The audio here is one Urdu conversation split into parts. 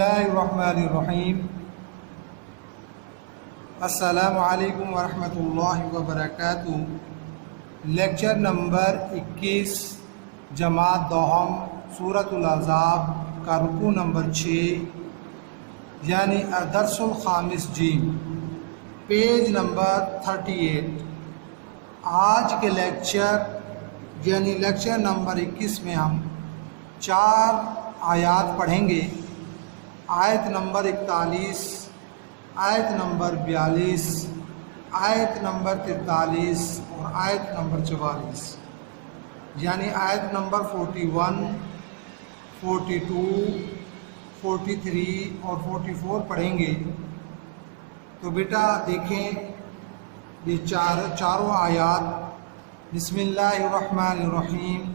اللہ الرحمن الرحیم۔ السلام علیکم ورحمۃ اللہ وبرکاتہ۔ لیکچر نمبر 21 جماعت دوہم سورۃ الاحزاب کا رکوع نمبر 6 یعنی درس الخامس جیم، پیج نمبر 38۔ آج کے لیکچر یعنی لیکچر نمبر 21 میں ہم 4 آیات پڑھیں گے۔ آیت نمبر 41، آیت نمبر 42، آیت نمبر 43 اور آیت نمبر 44، یعنی آیت نمبر 41، 42، 43 اور 44 پڑھیں گے۔ تو بیٹا دیکھیں یہ چاروں آیات۔ بسم اللہ الرحمن الرحیم۔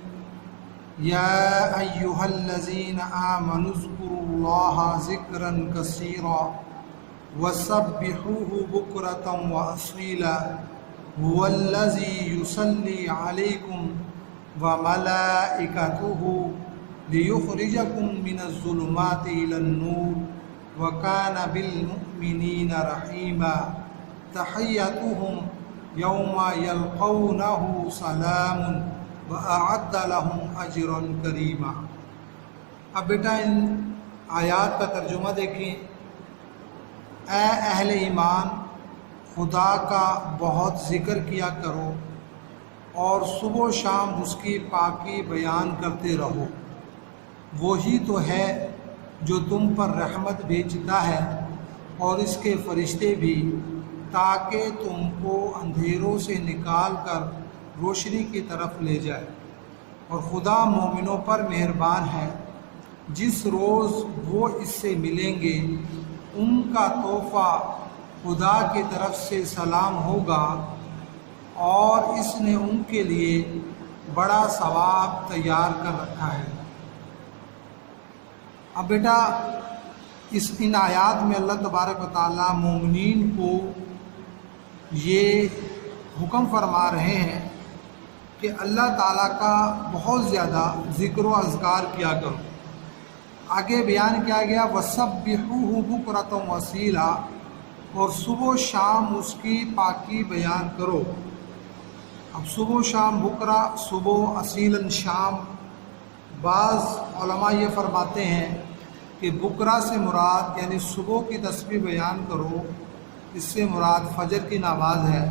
یا ایہا الذین آمنوا اذکروا اللہ ذکرا کثیرا وسبحوہ بکرۃ واصیلا هو الذی یصلی علیکم وملائکتہ لیخرجکم من الظلمات الی النور وکان بالمؤمنین رحیما تحیتہم یوم یلقونہ سلام وَأَعَدَّ لَهُمْ أَجْرًا كَرِيمًا۔ اب بیٹا ان آیات کا ترجمہ دیکھیں۔ اے اہل ایمان، خدا کا بہت ذکر کیا کرو اور صبح و شام اس کی پاکی بیان کرتے رہو۔ وہی تو ہے جو تم پر رحمت بھیجتا ہے اور اس کے فرشتے بھی، تاکہ تم کو اندھیروں سے نکال کر روشنی کی طرف لے جائے۔ اور خدا مومنوں پر مہربان ہے۔ جس روز وہ اس سے ملیں گے ان کا تحفہ خدا کی طرف سے سلام ہوگا اور اس نے ان کے لیے بڑا ثواب تیار کر رکھا ہے۔ اب بیٹا ان آیات میں اللہ تبارک و تعالیٰ مومنین کو یہ حکم فرما رہے ہیں کہ اللہ تعالیٰ کا بہت زیادہ ذکر و اذکار کیا کرو۔ آگے بیان کیا گیا وَسَبِّحُوهُ بُكْرَةً وَأَصِيلًا، اور صبح و شام اس کی پاکی بیان کرو۔ اب صبح و شام بکرا، صبح اصیلاً شام۔ بعض علماء یہ فرماتے ہیں کہ بکرا سے مراد یعنی صبح کی تسبیح بیان کرو، اس سے مراد فجر کی نماز ہے۔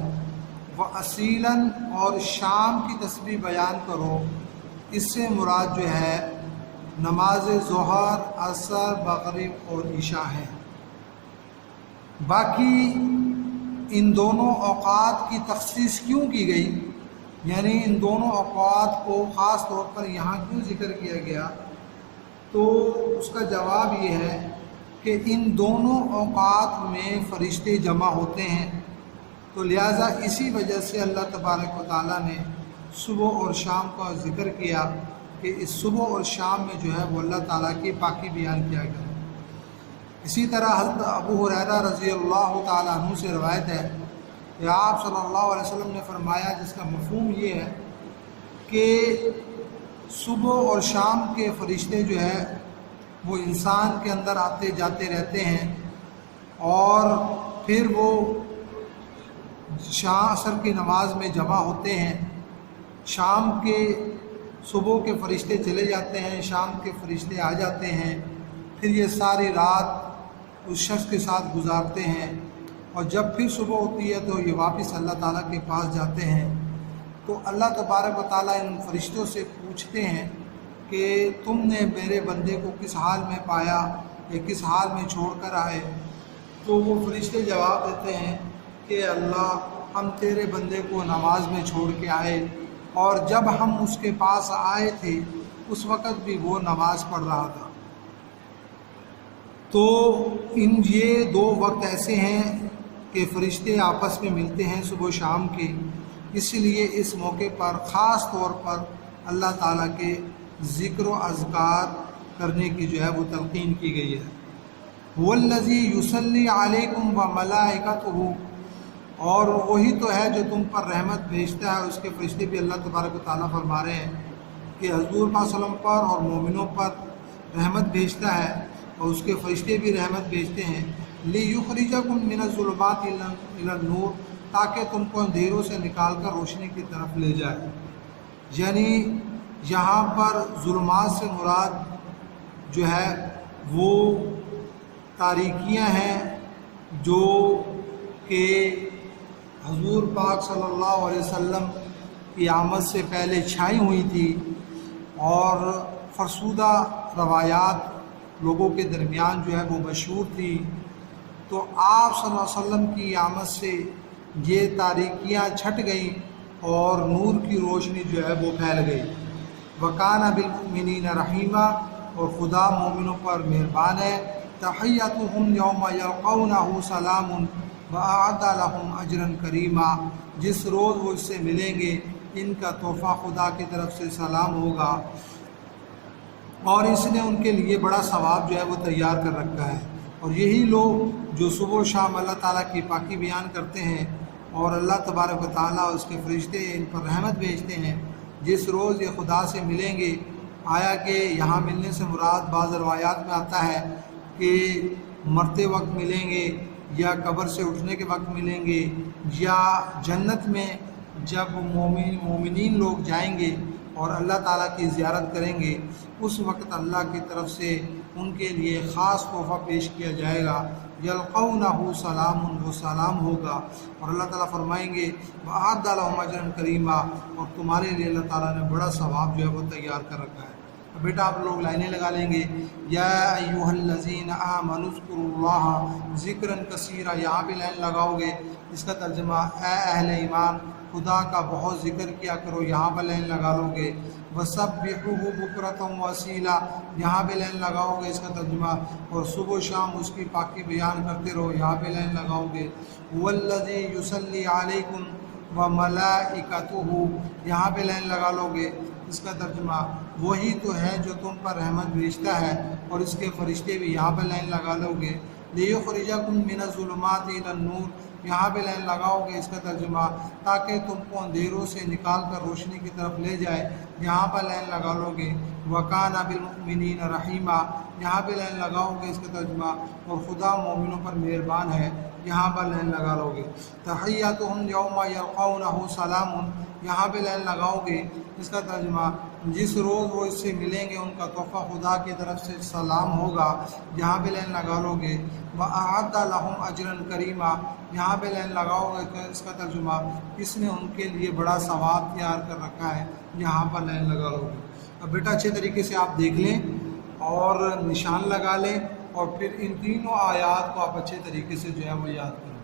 وَأَصِيلًا، اور شام کی تسبیح بیان کرو، اس سے مراد جو ہے نماز ظہر، عصر، مغرب اور عشاء ہے۔ باقی ان دونوں اوقات کی تخصیص کیوں کی گئی، یعنی ان دونوں اوقات کو خاص طور پر یہاں کیوں ذکر کیا گیا، تو اس کا جواب یہ ہے کہ ان دونوں اوقات میں فرشتے جمع ہوتے ہیں، تو لہٰذا اسی وجہ سے اللہ تبارک و تعالیٰ نے صبح اور شام کا ذکر کیا کہ اس صبح اور شام میں جو ہے وہ اللہ تعالیٰ کی پاکی بیان کیا گیا۔ اسی طرح حضرت ابو ہریرہ رضی اللہ تعالیٰ عنہ سے روایت ہے کہ آپ صلی اللہ علیہ وسلم نے فرمایا، جس کا مفہوم یہ ہے کہ صبح اور شام کے فرشتے جو ہے وہ انسان کے اندر آتے جاتے رہتے ہیں، اور پھر وہ عصر کی نماز میں جمع ہوتے ہیں۔ شام کے صبح کے فرشتے چلے جاتے ہیں، شام کے فرشتے آ جاتے ہیں، پھر یہ ساری رات اس شخص کے ساتھ گزارتے ہیں، اور جب پھر صبح ہوتی ہے تو یہ واپس اللہ تعالیٰ کے پاس جاتے ہیں۔ تو اللہ تبارک و تعالیٰ ان فرشتوں سے پوچھتے ہیں کہ تم نے میرے بندے کو کس حال میں پایا یا کس حال میں چھوڑ کر آئے؟ تو وہ فرشتے جواب دیتے ہیں کہ اللہ، ہم تیرے بندے کو نماز میں چھوڑ کے آئے، اور جب ہم اس کے پاس آئے تھے اس وقت بھی وہ نماز پڑھ رہا تھا۔ تو یہ دو وقت ایسے ہیں کہ فرشتے آپس میں ملتے ہیں صبح و شام کے، اس لیے اس موقع پر خاص طور پر اللہ تعالیٰ کے ذکر و اذکار کرنے کی جو ہے وہ تلقین کی گئی ہے۔ هو الذی یصلی علیکم وملائکتہ، اور وہی تو ہے جو تم پر رحمت بھیجتا ہے، اس کے فرشتے بھی اللہ تبارک و تعالیٰ فرما رہے ہیں کہ حضور صلی اللہ علیہ وسلم پر اور مومنوں پر رحمت بھیجتا ہے۔ اور اس کے فرشتے بھی رحمت بھیجتے ہیں، لِیُخْرِجَکُم مِّنَ الظُّلُمَاتِ إِلَى النُّورِ، تاکہ تم کو اندھیروں سے نکال کر روشنی کی طرف لے جائے۔ یعنی یہاں پر ظلمات سے مراد جو ہے وہ تاریکیاں ہیں جو کہ حضور پاک صلی اللہ علیہ وسلم کی آمد سے پہلے چھائی ہوئی تھی، اور فرسودہ روایات لوگوں کے درمیان جو ہے وہ مشہور تھی۔ تو آپ صلی اللہ علیہ وسلم کی آمد سے یہ تاریکیاں چھٹ گئیں اور نور کی روشنی جو ہے وہ پھیل گئی۔ وَكَانَ بِالْمُؤْمِنِينَ رَحِيمًا، اور خدا مومنوں پر مہربان ہے۔ تَحِيَّتُهُمْ يَوْمَ يَلْقَوْنَهُ سَلَامٌ وَأَعَدَّ لَهُمْ أَجْرًا كَرِيمًا، جس روز وہ اس سے ملیں گے ان کا تحفہ خدا کی طرف سے سلام ہوگا، اور اس نے ان کے لیے بڑا ثواب جو ہے وہ تیار کر رکھا ہے۔ اور یہی لوگ جو صبح و شام اللہ تعالیٰ کی پاکی بیان کرتے ہیں، اور اللہ تبارک و تعالیٰ اس کے فرشتے ان پر رحمت بھیجتے ہیں، جس روز یہ خدا سے ملیں گے۔ آیا کہ یہاں ملنے سے مراد بعض روایات میں آتا ہے کہ مرتے وقت ملیں گے، یا قبر سے اٹھنے کے وقت ملیں گے، یا جنت میں جب مومنین لوگ جائیں گے اور اللہ تعالیٰ کی زیارت کریں گے، اس وقت اللہ کی طرف سے ان کے لیے خاص تحفہ پیش کیا جائے گا۔ یلقونہ سلام، وہ سلام ہوگا، اور اللہ تعالیٰ فرمائیں گے وَأَعَدَّ لَهُمْ أَجْرًا كَرِيمًا، اور تمہارے لیے اللہ تعالیٰ نے بڑا ثواب جو ہے وہ تیار کر رکھا ہے۔ اب بیٹا آپ لوگ لائنیں لگا لیں گے، یا ایھا الذین آمنوا اذکروا اللہ ذکرا کثیرا، یہاں بھی لائن لگاؤ گے، اس کا ترجمہ اے اہل ایمان خدا کا بہت ذکر کیا کرو، یہاں پہ لائن لگا لو گے۔ وَسَبِّحُوهُ بُكْرَةً وَأَصِيلًا، یہاں پہ لائن لگاؤ گے، اس کا ترجمہ اور صبح و شام اس کی پاکی بیان کرتے رہو، یہاں پہ لائن لگاؤ گے۔ وَالَّذِي يُصَلِّي عَلَيْكُمْ وَمَلَائِكَتُهُ، یہاں پہ لائن لگا لو گے، اس کا ترجمہ وہی تو ہے جو تم پر رحمت بھیجتا ہے، اور اس کے فرشتے بھی، یہاں پہ لائن لگا لو گے۔ لِيُخْرِجَكُم مِّنَ الظُّلُمَاتِ إِلَى النُّورِ، یہاں پہ لائن لگاؤ گے، اس کا ترجمہ تاکہ تم کو اندھیروں سے نکال کر روشنی کی طرف لے جائے، یہاں پر لائن لگا لو گے۔ وَكَانَ بِالْمُؤْمِنِينَ رَحِيمًا، یہاں پہ لائن لگاؤ گے، اس کا ترجمہ اور خدا مومنوں پر مہربان ہے، یہاں پر لائن لگا لو گے۔ تَحِيَّتُهُمْ يَوْمَ يَلْقَوْنَهُ سَلَامٌ، یہاں پہ لائن لگاؤ گے، اس کا ترجمہ جس روز وہ اس سے ملیں گے ان کا تحفہ خدا کی طرف سے سلام ہوگا، یہاں پہ لائن لگا لو گے۔ وَأَعَدَّ لَهُمْ أَجْرًا كَرِيمًا، یہاں پہ لائن لگاؤ گے، اس کا ترجمہ اس نے ان کے لیے بڑا ثواب تیار کر رکھا ہے، یہاں پر لائن لگا لو گے۔ اب بیٹا اچھے طریقے سے آپ دیکھ لیں اور نشان لگا لیں، اور پھر ان تینوں آیات کو آپ اچھے طریقے سے جو ہے وہ یاد کریں۔